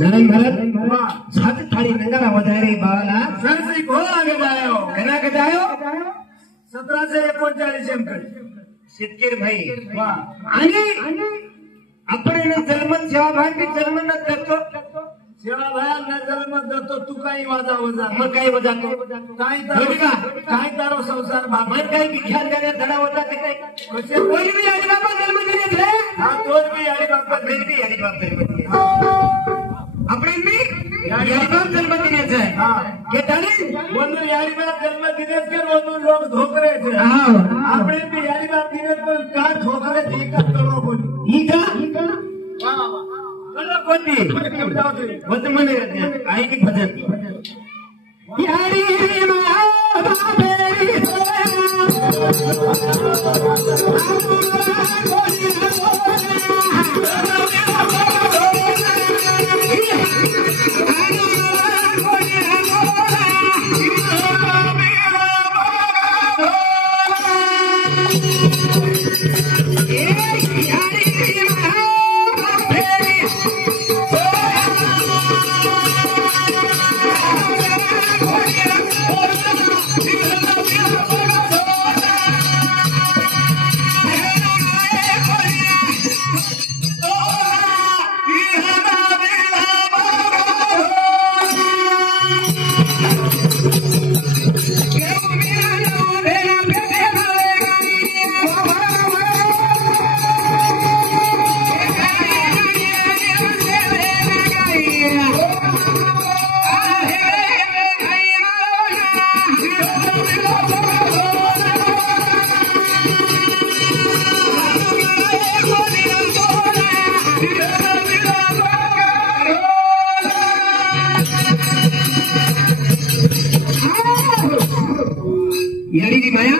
नारायण भारत छाती थाली नंगारा वधारे बाला सरसी को आगे जायो केना के जायो 1739 एम कर शेतकरी भाई वाह आणि आपण जन्मत सेवा भाई बी जन्म न करतो सेवा भाया न जन्म देतो तू काही वाजा वजा मग काय वजातो काही तारो संसार भाग मग काय विख्यात गाण्या धडा होता ते काय कसे कोणी बी आणि बाबा जन्म दिले रे हा तोच मी आणि बाप्पा मेरी बी आणि बाप जन्म આપણે બી યારીબાપ જન્મ દિને છે હા કે તારી બોલો યારીબાપ જન્મ દિને કે બોલો લોક ધોકરે છે હા આપણે બી યારીબાપ દિને પર કા ધોકરે ઠીક કરો બોલી ઈકા વાહ વાહ કલો કોતી વત મને આઈ કે ભજન યારી મા બાપેરી यारी दी माया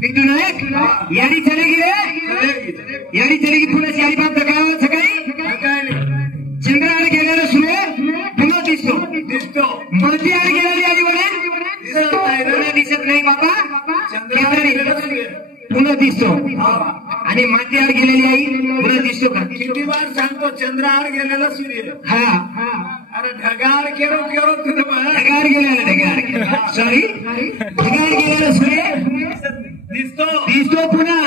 पिंटू नायक यारी चलेगी रे यारी चलेगी पुणे यारी बाप दगाव सकाळी चंद्रावर गेलेलं सूर्य पुन्हा दिसतो मळती आड गेलेली यारी वडे दिसत नाही बाबा पुन्हा दिसतो आणि माती आड गेलेली आई पुन्हा दिसतो का किती बार सांगतो चंद्रावर गेलेला सूर्य हा अरे ढगाळ केरो केरो तुला ढगाळ गेलेला सॉरी ढगाळ गेलेला सूर्य दिसतो पुन्हा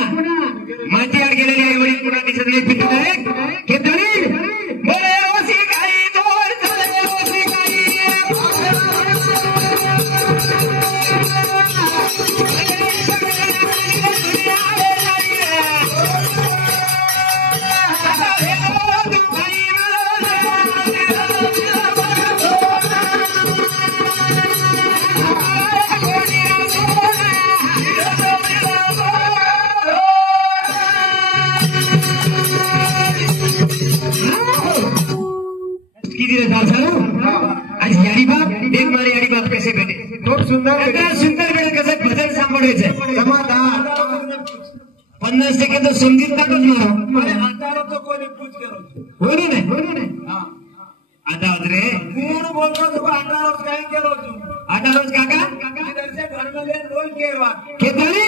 माती आड गेलेली आई वडील पुन्हा दिसत नाही पिंटू नायक के तरी बोले ओसी काही दोर चले ओसी काही आज यारी बाप देख मारे यारी बाप कैसे बेटे खूप सुंदर सुंदर बेटे कसं भजन सांभाळायचं 50% तो संगीत टाकत मारो तो कोणी पूछ करो होय नाही आता रे कोण बोलतो तो 18 रोज काय केलो तू 18 रोज काका इधरचे घर में रोज केवा केतरी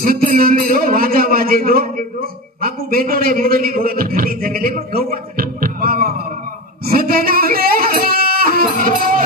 सतना में वाजा वाजे दो बापू बेटो रे मुरली घोड़े घनी जंगले में गौवा सतना में